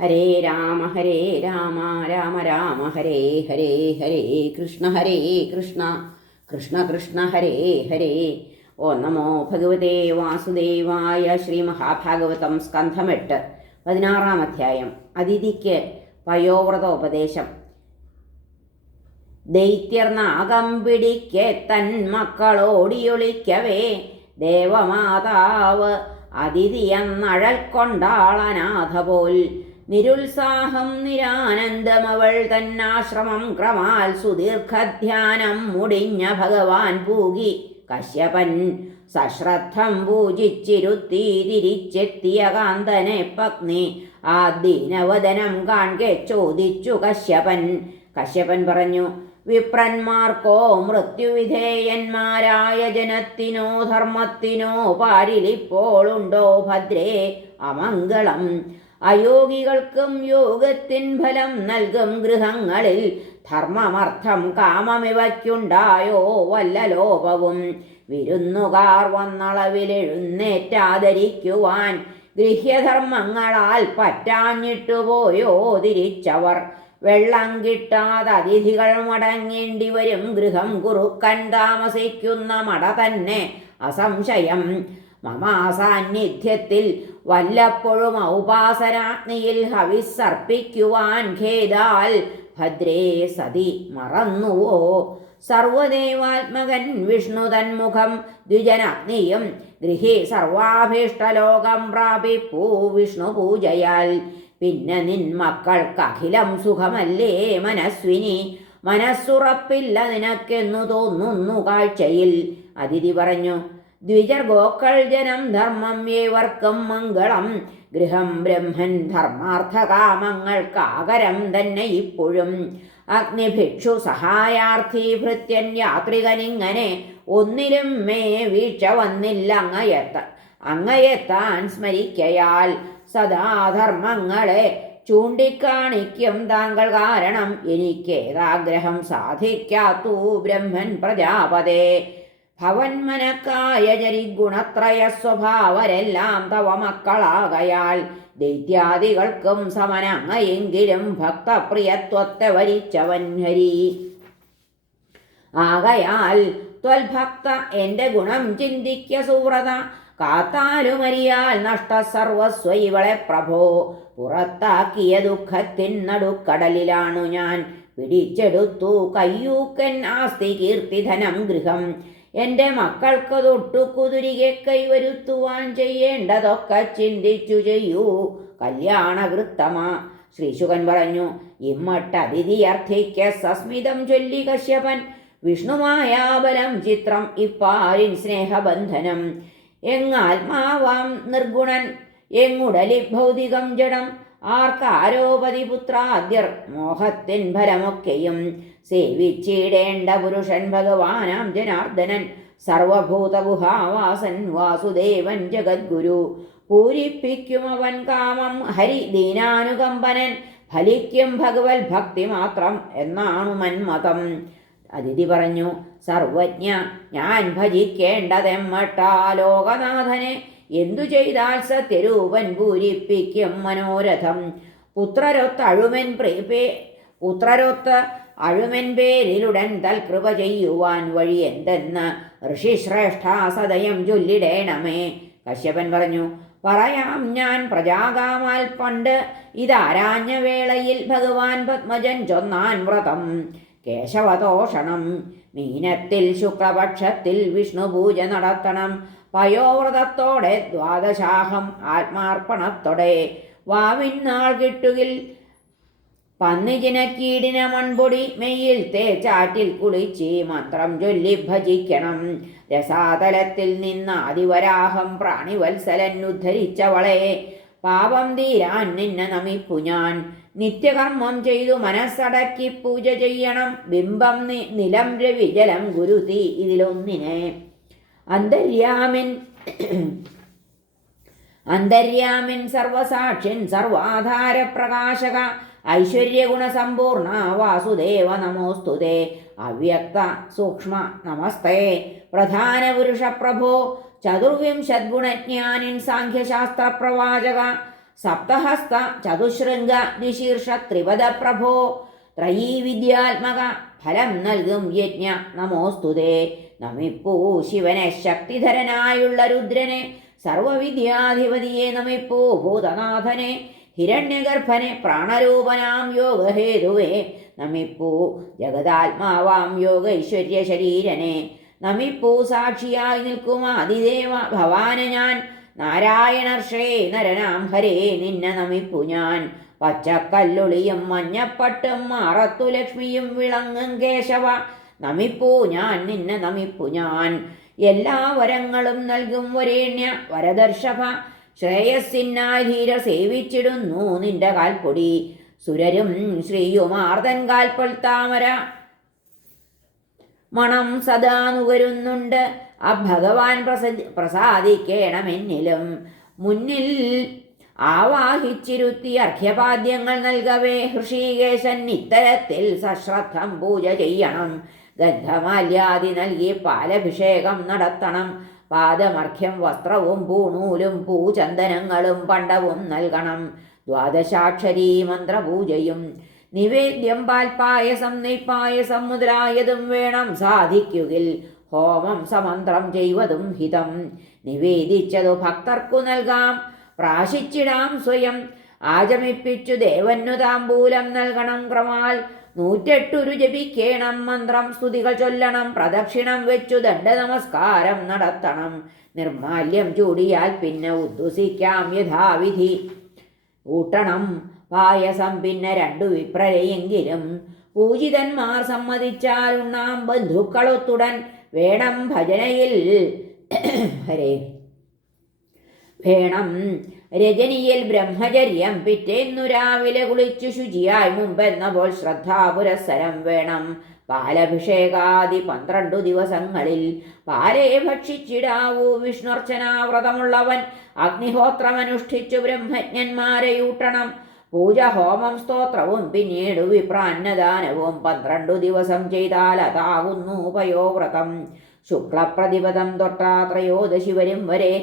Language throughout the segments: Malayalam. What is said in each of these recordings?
ഹരേ രാമ ഹരേ രാമ രാമ രാമ ഹരേ ഹരേ ഹരേ കൃഷ്ണ ഹരേ കൃഷ്ണ കൃഷ്ണ കൃഷ്ണ ഹരേ ഹരേ. ഓ നമോ ഭഗവതേ വാസുദേവായ ശ്രീ മഹാഭാഗവതം സ്കന്ധമെട്ട് പതിനാറാം അധ്യായം അതിഥിക്ക് പയോവ്രതോപദേശം ദൈത്യർ നാഗം പിടിക്കെ തൻ മക്കളോടിയൊളിക്കവേ ദേവമാതാവ് അതിഥിയെന്നഴൽ കൊണ്ടാളനാഥ പോൽ നിരുത്സാഹം നിരാനന്ദമവൾ തന്നാശ്രമം ക്രമാൽ സുദീർഘധ്യാനം മുടിഞ്ഞ ഭഗവാൻ പൂകി. കശ്യപൻ സശ്രദ്ധം പൂജിച്ചിരുത്തി തിരിച്ചെത്തിയ കാന്തനെ പത്നി. ആ ദീനവദനം കാൺകെ ചോദിച്ചു കശ്യപൻ. കശ്യപൻ പറഞ്ഞു വിപ്രന്മാർക്കോ മൃത്യുവിധേയന്മാരായ ജനത്തിനോ ധർമ്മത്തിനോ പാരിലിപ്പോളുണ്ടോ ഭദ്രേ അമംഗളം. അയോഗികൾക്കും യോഗത്തിൻ ഫലം നൽകും ഗൃഹങ്ങളിൽ. ധർമ്മമർത്ഥം കാമമിവയ്ക്കുണ്ടായോ വല്ല ലോപവും വിരുന്നുകാർ വന്നളവിലെഴുന്നേറ്റാദരിക്കുവാൻ ഗൃഹ്യധർമ്മങ്ങളാൽ പറ്റാഞ്ഞിട്ടുപോയോ തിരിച്ചവർ. വെള്ളം കിട്ടാതെ അതിഥികൾ മടങ്ങേണ്ടി വരും. ഗൃഹം കുറുക്കൻ താമസിക്കുന്ന മട തന്നെ. അസംശയം. മമാസാന്നിധ്യത്തിൽ വല്ലപ്പോഴും ഔപാസനാഗ്നിയിൽ ഹവിസർപ്പിക്കുവാൻ ഖേദാൽ ഭദ്രേ സതി മറന്നുവോ? സർവദേവാത്മകൻ വിഷ്ണു തന്മുഖം ദ്വിജനഗ്നിയും ഗൃഹി സർവാഭീഷ്ടലോകം പ്രാപിപ്പൂ വിഷ്ണു പൂജയാൽ. പിന്നെ നിൻ മക്കൾക്കഖിലം സുഖമല്ലേ മനസ്വിനി? മനസ്സുറപ്പില്ല നിനക്കെന്നു തോന്നുന്നു കാഴ്ചയിൽ. അതിഥി പറഞ്ഞു ദ്വിജർ ഗോക്കൾ ജനം ധർമ്മം ഏവർക്കും മംഗളം. ഗൃഹം ബ്രഹ്മൻ ധർമാർത്ഥകാമങ്ങൾക്കാകരം തന്നെ ഇപ്പോഴും. അഗ്നിഭിക്ഷു സഹായാർത്ഥി ഭൃത്യൻ യാത്രികനിങ്ങനെ ഒന്നിലും മേ വീഴ്ച വന്നില്ല അങ്ങയെത്ത അങ്ങയെത്താൻ സ്മരിക്കയാൽ സദാധർമ്മങ്ങളെ ചൂണ്ടിക്കാണിക്കും താങ്കൾ കാരണം. എനിക്കേതാഗ്രഹം സാധിക്കാത്തു ബ്രഹ്മൻ പ്രജാപതേ. ഭവന്മനക്കായ ജരിഗുണത്രയ സ്വഭാവരെല്ലാം തവ മക്കളാകയാൽ ദൈത്യാദികൾക്കും സമനങ്ങയെങ്കിലും ഭക്തപ്രിയത്വത്തെ വരിച്ചവൻ ഹരി. ആകയാൽ ത്വൽഭക്ത എന്റെ ഗുണം ചിന്തിക്ക സുവ്രത കാത്താലുമരിയാൽ നഷ്ട സർവസ്വ ഇവളെ പ്രഭോ. പുറത്താക്കിയ ദുഃഖത്തിൻ നടുക്കടലിലാണു ഞാൻ പിടിച്ചെടുത്തു കയ്യൂക്കൻ ആസ്തി കീർത്തിധനം ഗൃഹം. എന്റെ മക്കൾക്ക് തൊട്ടു കുതിരികെ കൈവരുത്തുവാൻ ചെയ്യേണ്ടതൊക്കെ ചിന്തിച്ചു ചെയ്യൂ. കല്യാണവൃത്തമാ. ശ്രീശുകൻ പറഞ്ഞു ഇമ്മട്ട് അതിഥിയർത്ഥിക്ക് സസ്മിതം ചൊല്ലി കശ്യപൻ. വിഷ്ണുമായാബലം ചിത്രം ഇപ്പാരിൻ സ്നേഹബന്ധനം. എങ്ങാത്മാവാം നിർഗുണൻ. എങ്ങുടലി ഭൗതികം ജഡം. ആർക്കാരോപതി പുത്രാദ്യർ മോഹത്തിൻ ഫലമൊക്കെയും സേവിച്ചിടേണ്ട പുരുഷൻ ഭഗവാനാം ജനാർദ്ദനൻ സർവഭൂതഗുഹാവാസൻ വാസുദേവൻ ജഗദ്ഗുരു. പൂരിപ്പിക്കും അവൻ കാമം ഹരി ദീനാനുകമ്പനൻ ഫലിക്കും ഭഗവത് ഭക്തി മാത്രം എന്നാണു മന്മതം. അതിഥി പറഞ്ഞു സർവജ്ഞ ഞാൻ ഭജിക്കേണ്ടതെമ്മട്ടാ ലോകനാഥനെ എന്തു ചെയ്താൽ സത്യരൂപൻ പൂരിപ്പിക്കും മനോരഥം. പുത്രരൊത്ത അഴുമൻ പ്രീപേ പുത്രരൊത്ത് അഴുമൻ പേരിലുടൻ തൽകൃപ ചെയ്യുവാൻ വഴി എന്തെന്ന് ഋഷിശ്രേഷ്ഠ സദയം ചൊല്ലിടേണമേ. കശ്യപൻ പറഞ്ഞു പറയാം ഞാൻ പ്രജാകാമാൽ പണ്ട് ഇതാരാഞ്ഞ വേളയിൽ ഭഗവാൻ പത്മജൻ ചൊന്നാൻ വ്രതം. കേശവതോഷണം മീനത്തിൽ ശുക്ലപക്ഷത്തിൽ വിഷ്ണു പൂജ നടത്തണം. പയോവ്രതത്തോടെ ദ്വാദശാഹം ആത്മാർപ്പണത്തോടെ. വാവിന്നാൾ കിട്ടുകിൽ പന്നിജിനക്കീടിന മൺപൊടി മെയ്യിൽ തേച്ചാറ്റിൽ കുളിച്ച് മന്ത്രം ചൊല്ലി ഭജിക്കണം. രസാതലത്തിൽ നിന്ന് അതിവരാഹം പ്രാണിവത്സലൻ ഉദ്ധരിച്ചവളെ. പാപം തീരാൻ നിന്നെ നമിപ്പു ഞാൻ. നിത്യകർമ്മം ചെയ്തു മനസ്സടക്കി പൂജ ചെയ്യണം. ബിംബം നി നിലം ഗുരു തീ ഇതിലൊന്നിനെ. അന്തര്യാമിൻ അന്തര്യാമിൻ സർവസാക്ഷിൻ സർവാധാര പ്രകാശക ഐശ്വര്യഗുണസമ്പൂർണ വാസുദേവ നമോസ്തുതേ അവ്യക്ത സൂക്ഷ്മ നമസ്തേ. പ്രധാന പുരുഷ പ്രഭോ ചതുർവിംശദ്ഗുണജ്ഞാനിൻ സാഖ്യശാസ്ത്ര പ്രവാചക സപ്തഹസ്ത ചതുശൃംഗ ദ്വിശീർഷ ത്രിപദ പ്രഭോ ത്രയീ വിദ്യാത്മക ഫലം നൽകും യജ്ഞ. നമോസ്തുതേ നമിപ്പൂ ശിവനെ ശക്തിധരനായുള്ള രുദ്രനെ സർവവിദ്യാധിപതിയെ നമിപ്പൂ ഭൂതനാഥനെ ഹിരണ്യഗർഭനെ പ്രാണരൂപനാം യോഗഹേതുവേ. നമിപ്പൂ യോഗ യോഗൈശ്വര്യ ശരീരനെ നമിപ്പൂ സാക്ഷിയായി നിൽക്കും ആദിദേവ ഭവാന ഞാൻ. നാരായണർഷേ നരനാം ഹരേ നിന്നെ നമിപ്പു ഞാൻ. പച്ചക്കല്ലുളിയും മഞ്ഞപ്പട്ടും മാറത്തു ലക്ഷ്മിയും വിളങ്ങും കേശവ. നമിപ്പൂ ഞാൻ നിന്നെ നമിപ്പു ഞാൻ. എല്ലാ വരങ്ങളും നൽകും വരേണ്യ വരദർശഭ. ശ്രേയസ്സിനായി ധീര സേവിച്ചിടുന്നു നിന്റെ കാൽപ്പൊടി. സുരരും ശ്രീയുമാർദൻ കാൽപ്പൽ താമര. മണം സദാ നുകരുന്നുണ്ട്. ആ ഭഗവാൻ പ്രസ പ്രസാദിക്കേണമെന്നിലും. മുന്നിൽ ആവാഹിച്ചിരുത്തി അർഘ്യപാദ്യങ്ങൾ നൽകവേ. ഹൃഷീകേശൻ ഇത്തരത്തിൽ സശ്രദ്ധം പൂജ ചെയ്യണം. ഗന്ധമാല്യാദി നൽകി പാലഭിഷേകം നടത്തണം. പാദമർഘ്യം വസ്ത്രവും പൂണൂലും പൂചന്ദനങ്ങളും പണ്ടവും നൽകണം. ദ്വാദശാക്ഷരീ മന്ത്രപൂജയും നിവേദ്യം പാൽപായസം നെയ്പായസം മുതലായതും വേണം. സാധിക്കുകിൽ ഹോമം സമന്ത്രം ചെയ്വതും ഹിതം. നിവേദിച്ചതു ഭക്തർക്കു നൽകാം. പ്രാശിച്ചിടാം സ്വയം. ആചമിപ്പിച്ചു ദേവന്നു താമ്പൂലം നൽകണം ക്രമാൽ. നൂറ്റെട്ടുരു ജപിക്കേണം മന്ത്രം സ്തുതികൾ ചൊല്ലണം. പ്രദക്ഷിണം വെച്ചു ദണ്ഡ നമസ്കാരം നടത്തണം. നിർമാല്യം ചൂടിയാൽ പിന്നെ ഉദ്ദുസിക്കാം യഥാവിധി. ഊട്ടണം പായസം പിന്നെ രണ്ടു വിപ്രരെയെങ്കിലും പൂജിതന്മാർ സമ്മതിച്ചാൽ ഉണ്ണാം ബന്ധുക്കളൊത്തുടൻ വേണം ഭജനയിൽ. വേണം രജനിയിൽ ബ്രഹ്മചര്യം പിറ്റേന്നു രാവിലെ കുളിച്ചു ശുചിയായി മുമ്പെന്നപ്പോൾ ശ്രദ്ധാപുരസ്സരം വേണം. പാലഭിഷേകാദി പന്ത്രണ്ടു ദിവസങ്ങളിൽ പാലേ ഭക്ഷിച്ചിടാവൂ. വിഷ്ണുർച്ചനാവ്രതമുള്ളവൻ അഗ്നിഹോത്രമനുഷ്ഠിച്ചു ബ്രഹ്മജ്ഞന്മാരെയൂട്ടണം പൂജ ഹോമം സ്തോത്രവും പിന്നീട് വിപ്രാന്നദാനവും പന്ത്രണ്ടു ദിവസം ചെയ്താൽ അതാകുന്നു ഉപയോവ്രതം ശുക്ലപ്രതിപദം തൊട്ടാ ത്രയോദശി വരും വരെ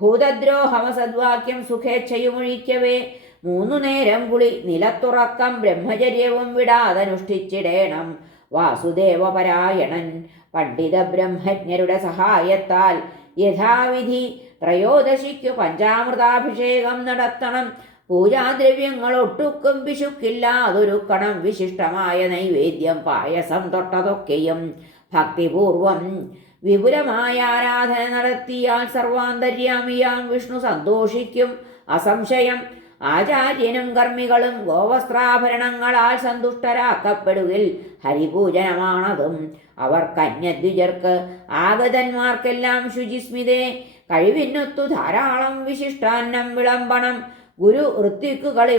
ഭൂതദ്രോഹമസദ്വാക്യം സുഖേച്ഛയുമൊഴിക്കവേ. മൂന്നു നേരം കുളി നിലത്തുറക്കം ബ്രഹ്മചര്യവും വിടാതനുഷ്ഠിച്ചിടേണം. വാസുദേവപരായണൻ പണ്ഡിത ബ്രഹ്മജ്ഞരുടെ സഹായത്താൽ യഥാവിധി ത്രയോദശിക്കു പഞ്ചാമൃതാഭിഷേകം നടത്തണം. പൂജാദ്രവ്യങ്ങൾ ഒട്ടുക്കും പിശുക്കില്ലാതൊരുക്കണം വിശിഷ്ടമായ നൈവേദ്യം പായസം തൊട്ടതൊക്കെയും ഭക്തിപൂർവം വിപുലമായ ആരാധന നടത്തിയാൽ സർവാന്തര്യാമിയാം. വിഷ്ണു സന്തോഷിക്കും. അസംശയം. ആചാര്യനും കർമ്മികളും ഗോവസ്ത്രാഭരണങ്ങളാൽ സന്തുഷ്ടരാക്കപ്പെടുകിൽ ഹരിപൂജനമാണതും. അവർ കന്യദ്വിജർക്ക് ആഗതന്മാർക്കെല്ലാം ശുചിസ്മിതേ. കഴിവിനൊത്തു ധാരാളം വിശിഷ്ടാന്നം വിളമ്പണം ഗുരു ഋത്വിക്കുകൾ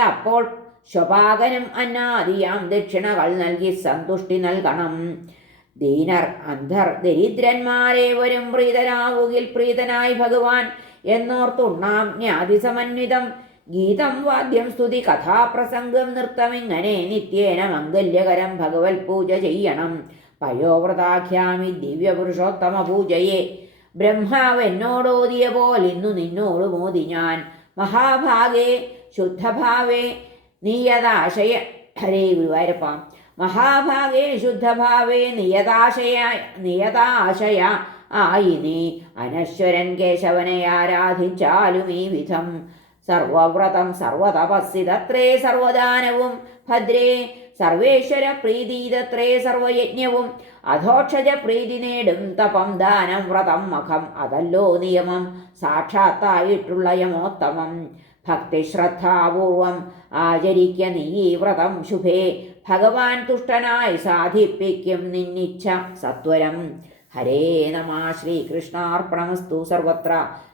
അപ്പോൾ ശോഭാകനും അന്നാദിയാം ദക്ഷിണകൾ നൽകി സന്തുഷ്ടി നൽകണം. ദീനർ അന്ധർ ദരിദ്രന്മാരെ വരും പ്രീതനാവുകിൽ പ്രീതനായി ഭഗവാൻ എന്നോർത്തുണ്ണാം ജ്ഞാതിസമന്വിതം ഗീതം വാദ്യം സ്തുതി കഥാപ്രസംഗം നൃത്തം ഇങ്ങനെ നിത്യേന മംഗല്യകരം ഭഗവത് പൂജ ചെയ്യണം. പയോവ്രതാഖ്യാമി ദിവ്യപുരുഷോത്തമ പൂജയെ. ബ്രഹ്മാവ് എന്നോടോതിയ പോൽ ഇന്നു നിന്നോട് മോദി ഞാൻ. മഹാഭാഗേ ശുദ്ധഭാവേ നിയതാശയ ഹരേ ഗുരുവായൂരപ്പ. മഹാഭാഗേ ശുദ്ധഭാവേ നിയതാശയ നിയതാശയ ആയിനി. അനശ്വരൻ കേശവനെ ആരാധിച്ചാലും ഈ വിധം. സർവവ്രതം സർവതപസ്സിതത്രേ സർവദാനവും. ഭദ്രേ സർവേശ്വര പ്രീതിതത്രേ സർവയജ്ഞവും. അധോക്ഷജ പ്രീതി നേടും തപം ദാനം വ്രതം മഖം. അതല്ലോ നിയമം. സാക്ഷാത്തായിട്ടുള്ള യമോത്തമം. ഭക്തിശ്രദ്ധാപൂർവം ആചരിക്ക നീ വ്രതം ശുഭേ. ഭഗവാൻ തുഷ്ടനായി സാധിപ്പിക്കും നിന്നിച്ഛ സത്വരം. ഹരേ നമ ശ്രീകൃഷ്ണാർപ്പണമസ്തു സർവത്ര.